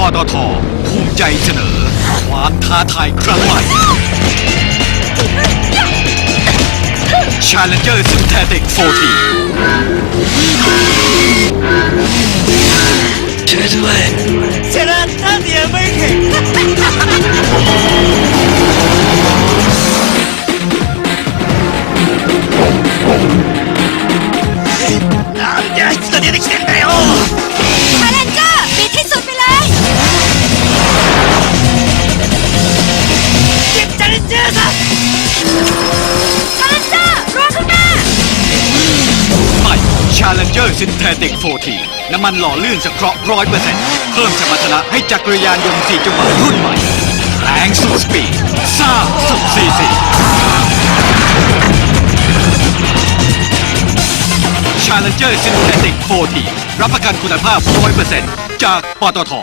ตทภูมิใจเสนอ ความท้าทายครั้งใหม่ Challenger Synthetic 40 ช่วยด้วย ชนะท่าเดียวไม่ถึง なんであいつが出てきてんだよ เจอกันเลนเจอร์ซินเทติม่40 น้ำมันหล่อลื่นสะเคราะห์ร้อยเปอร์เซ็นต์เพิ่มสมรรถนะให้จักรยานยนต์สี่จังหวะรุ่นใหม่แรงสูงสปีดซ่าสุดซีซี Challenger Synthetic 40 รับประกันคุณภาพร้อยเปอร์เซ็นต์จากปตท